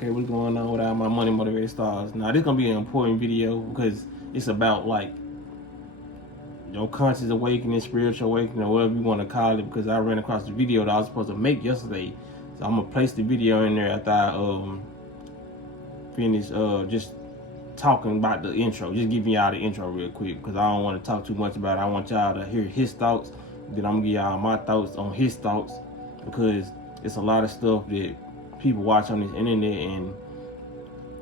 Okay, what's going on with all my money motivated stars? Now this gonna be an important video because it's about like your conscious awakening, spiritual awakening, or whatever you want to call it. Because I ran across the video that I was supposed to make yesterday, so I'm gonna place the video in there after I finish just talking about the intro. Just giving y'all the intro real quick because I don't want to talk too much about it. I want y'all to hear his thoughts. Then I'm gonna give y'all my thoughts on his thoughts because it's a lot of stuff that people watch on this internet and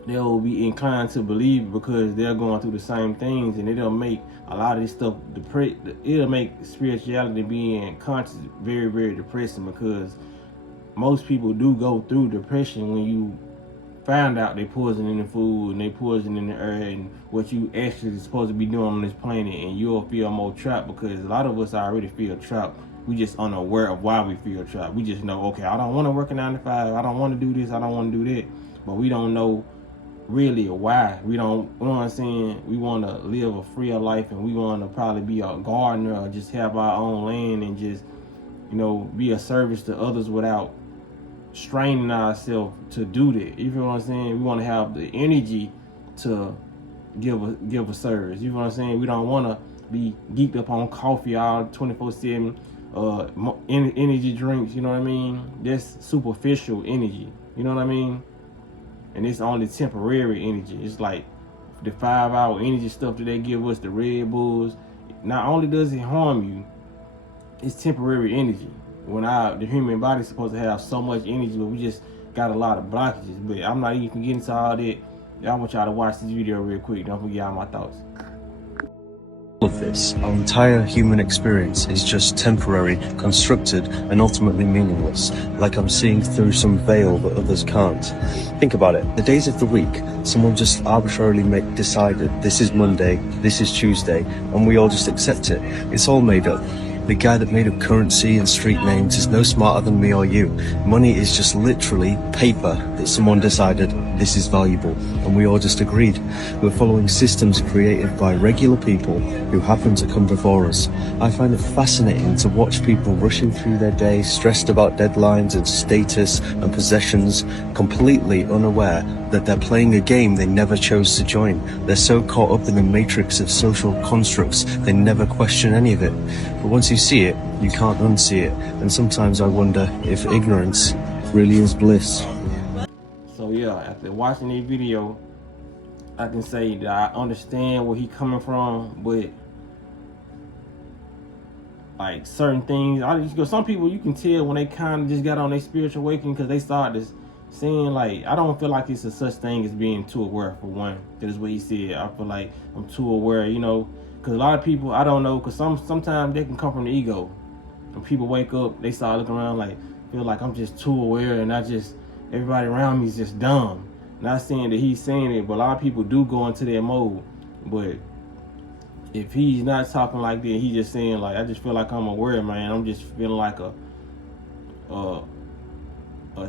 they'll be inclined to believe it because they're going through the same things, and it'll make a lot of this stuff it'll make spirituality being conscious very, very depressing because most people do go through depression when you find out they poison in the food and they poison in the air and what you actually supposed to be doing on this planet, and you'll feel more trapped because a lot of us already feel trapped. We just unaware of why we feel trapped. We just know, okay, I don't want to work a 9 to 5. I don't want to do this. I don't want to do that. But we don't know really why. We don't, you know what I'm saying? We want to live a freer life, and we want to probably be a gardener or just have our own land and just, you know, be a service to others without straining ourselves to do that. You feel what I'm saying? We want to have the energy to give a service. You know what I'm saying? We don't want to be geeked up on coffee all 24/7. Energy drinks, you know what I mean? That's superficial energy, you know what I mean? And it's only temporary energy. It's like the 5-hour energy stuff that they give us, the Red Bulls. Not only does it harm you, it's temporary energy. When the human body's supposed to have so much energy, but we just got a lot of blockages. But I'm not even getting into all that. I want y'all to watch this video real quick. Don't forget all my thoughts. Of this, our entire human experience is just temporary, constructed, and ultimately meaningless, like I'm seeing through some veil that others can't. Think about it. The days of the week, someone just arbitrarily decided this is Monday, this is Tuesday, and we all just accept it. It's all made up. The guy that made up currency and street names is no smarter than me or you. Money is just literally paper that someone decided this is valuable, and we all just agreed. We're following systems created by regular people who happen to come before us. I find it fascinating to watch people rushing through their day, stressed about deadlines and status and possessions, completely unaware that they're playing a game they never chose to join. They're so caught up in the matrix of social constructs, they never question any of it. But once you see it, you can't unsee it. And sometimes I wonder if ignorance really is bliss. So yeah, after watching this video, I can say that I understand where he's coming from, but like certain things, some people you can tell when they kind of just got on their spiritual awakening because they started saying, like, I don't feel like it's a such thing as being too aware, for one. That is what he said. I feel like I'm too aware, you know, because a lot of people, I don't know, because sometimes they can come from the ego. When people wake up, they start looking around like, feel like I'm just too aware and everybody around me is just dumb. Not saying that he's saying it, but a lot of people do go into that mode. But if he's not talking like that, he's just saying, like, I just feel like I'm aware, man. I'm just feeling like a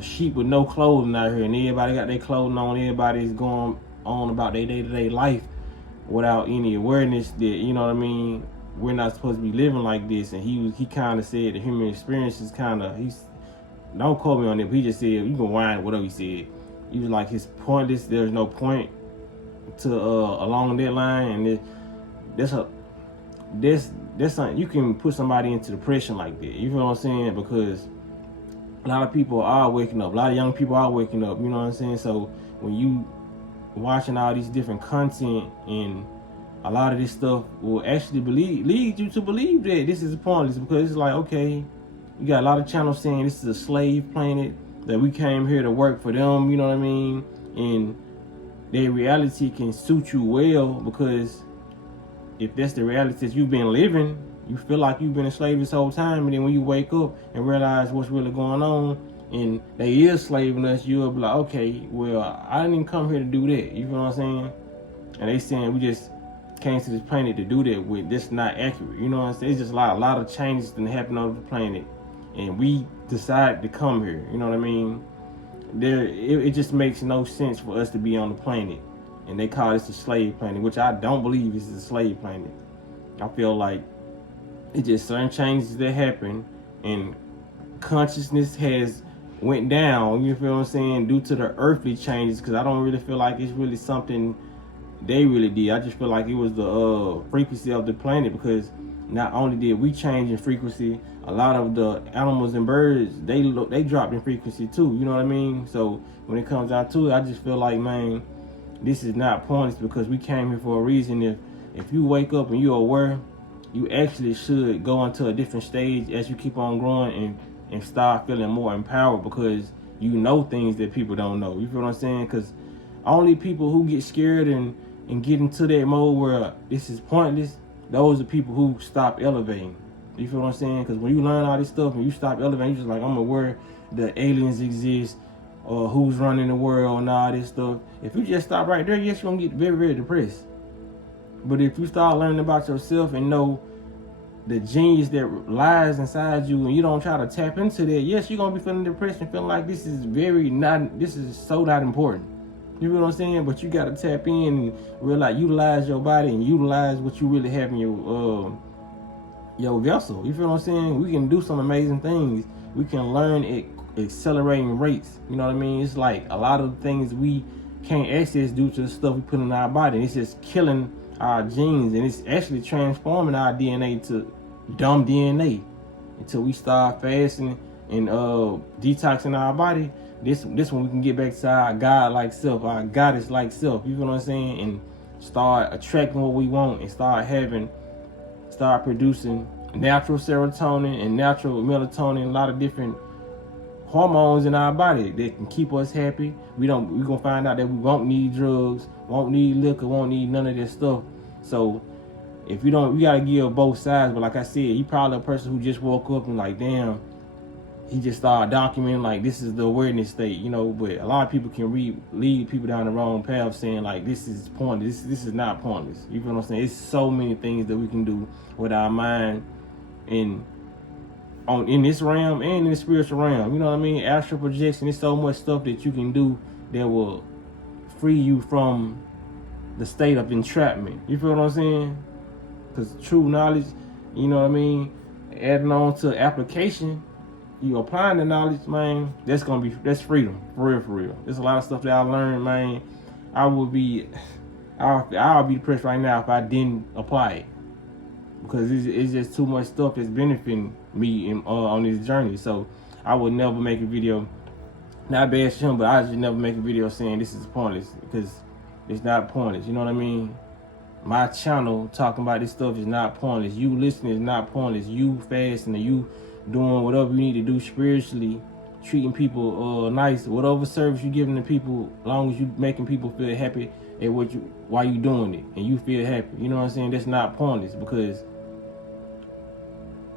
sheep with no clothing out here, and everybody got their clothing on. Everybody's going on about their day-to-day life without any awareness that, you know what I mean, we're not supposed to be living like this. And he kind of said the human experience is kind of, don't quote me on it, but he just said, you can whine whatever he said. He was like, his point is there's no point to along that line, and that's something you can put somebody into depression like that. You feel what I'm saying? Because a lot of people are waking up. A lot of young people are waking up. You know what I'm saying? So when you watching all these different content, and a lot of this stuff will actually lead you to believe that this is pointless, because it's like, okay, you got a lot of channels saying this is a slave planet, that we came here to work for them. You know what I mean? And their reality can suit you well, because if that's the reality that you've been living, you feel like you've been a slave this whole time, and then when you wake up and realize what's really going on and they is slaving us, you'll be like, okay, well, I didn't come here to do that. You feel what I'm saying? And they saying we just came to this planet to do that with. That's not accurate. You know what I'm saying? It's just a lot of changes that happen on the planet, and we decided to come here. You know what I mean? It just makes no sense for us to be on the planet, and they call this a slave planet, which I don't believe this is a slave planet. I feel like it's just certain changes that happen, and consciousness has went down, you feel what I'm saying, due to the earthly changes, because I don't really feel like it's really something they really did. I just feel like it was the frequency of the planet, because not only did we change in frequency, a lot of the animals and birds, they dropped in frequency too, you know what I mean? So when it comes down to it, I just feel like, man, this is not pointless, because we came here for a reason. If you wake up and you're aware, you actually should go into a different stage as you keep on growing and start feeling more empowered, because you know things that people don't know. You feel what I'm saying? Because only people who get scared and get into that mode where this is pointless, those are people who stop elevating. You feel what I'm saying? Because when you learn all this stuff and you stop elevating, you're just like, I'm aware that aliens exist, or who's running the world and all this stuff. If you just stop right there, yes, you're gonna get very, very depressed. But if you start learning about yourself and know the genius that lies inside you, and you don't try to tap into that, yes, you're gonna be feeling depressed and feeling like this is so not important. You know what I'm saying? But you gotta tap in and realize, utilize your body and utilize what you really have in your vessel. You feel what I'm saying? We can do some amazing things. We can learn at accelerating rates. You know what I mean? It's like a lot of things we can't access due to the stuff we put in our body. It's just killing our genes, and it's actually transforming our DNA to dumb DNA until we start fasting and detoxing our body. This one we can get back to our God-like self, our goddess-like self. You feel what I'm saying? And start attracting what we want, and start producing natural serotonin and natural melatonin, a lot of different hormones in our body that can keep us happy. We're gonna find out that we won't need drugs, won't need liquor, won't need none of this stuff. So if you don't, we gotta give both sides. But like I said, you probably a person who just woke up and like, damn, he just started documenting like this is the awareness state, you know. But a lot of people can lead people down the wrong path, saying like this is pointless. This is not pointless. You feel what I'm saying? It's so many things that we can do with our mind in this realm and in the spiritual realm. You know what I mean? Astral projection. There's so much stuff that you can do that will free you from the state of entrapment. You feel what I'm saying? Because true knowledge, you know what I mean, adding on to application, you applying the knowledge, man, that's freedom, for real. There's a lot of stuff that I learned, man. I'll be depressed right now if I didn't apply it, because it's just too much stuff that's benefiting me on this journey. So I would never make a video, not bash him, but I just never make a video saying this is pointless, because it's not pointless. You know what I mean? My channel talking about this stuff is not pointless. You listening is not pointless. You fasting and you doing whatever you need to do spiritually, treating people nice, whatever service you giving to people, as long as you making people feel happy at while you doing it, and you feel happy. You know what I'm saying? That's not pointless, because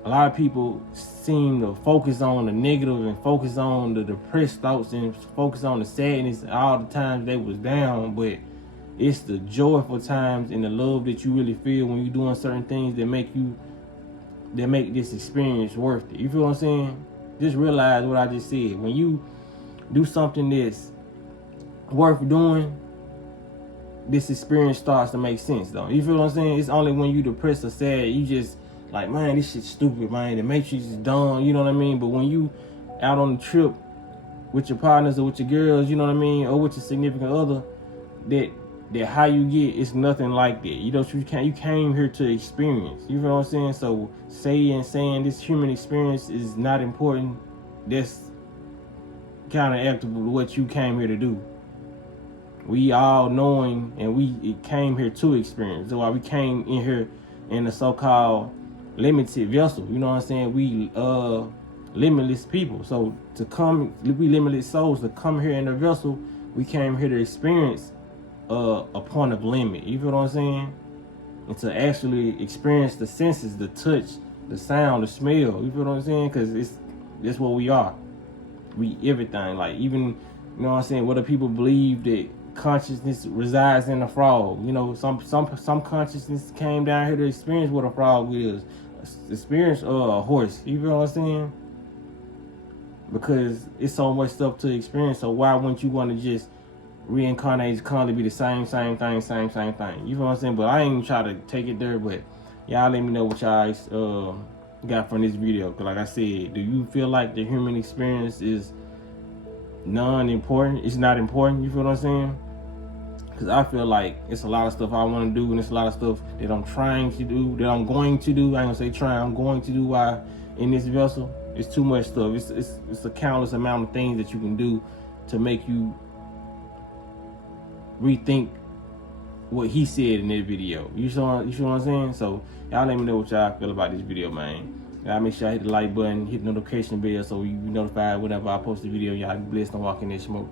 a lot of people seem to focus on the negative and focus on the depressed thoughts and focus on the sadness all the times they was down. But it's the joyful times and the love that you really feel when you're doing certain things that make this experience worth it. You feel what I'm saying? Just realize what I just said. When you do something that's worth doing, this experience starts to make sense, though. You feel what I'm saying? It's only when you depressed or sad, you just like, man, this shit's stupid, man. The Matrix is dumb, you know what I mean? But when you out on the trip with your partners or with your girls, you know what I mean, or with your significant other, that how you get, it's nothing like that. You know, you came here to experience. You feel what I'm saying? So saying this human experience is not important, that's counteractive to what you came here to do. We all knowing, and we came here to experience. So why we came in here in the so-called limited vessel. You know what I'm saying? We limitless people. So we limitless souls to come here in the vessel. We came here to experience a point of limit. You feel what I'm saying? And to actually experience the senses, the touch, the sound, the smell. You feel what I'm saying? Because that's what we are. We everything. Like, even, you know what I'm saying, whether people believe that consciousness resides in a frog. You know, some consciousness came down here to experience what a frog is. Experience a horse. You feel what I'm saying? Because it's so much stuff to experience. So why wouldn't you want to just reincarnate, constantly be the same thing? You feel what I'm saying? But I ain't try to take it there. But y'all let me know what y'all got from this video. Because like I said, do you feel like the human experience is non-important. It's not important. You feel what I'm saying? Because I feel like it's a lot of stuff I want to do, and it's a lot of stuff that I'm trying to do, that I'm going to do. I ain't gonna say try. I'm going to do while in this vessel. It's too much stuff. It's a countless amount of things that you can do to make you rethink what he said in that video. You feel what I'm saying? So y'all let me know what y'all feel about this video, man. Y'all make sure y'all hit the like button, hit the notification bell so you be notified whenever I post a video. Y'all be blessed and walk in this smoke.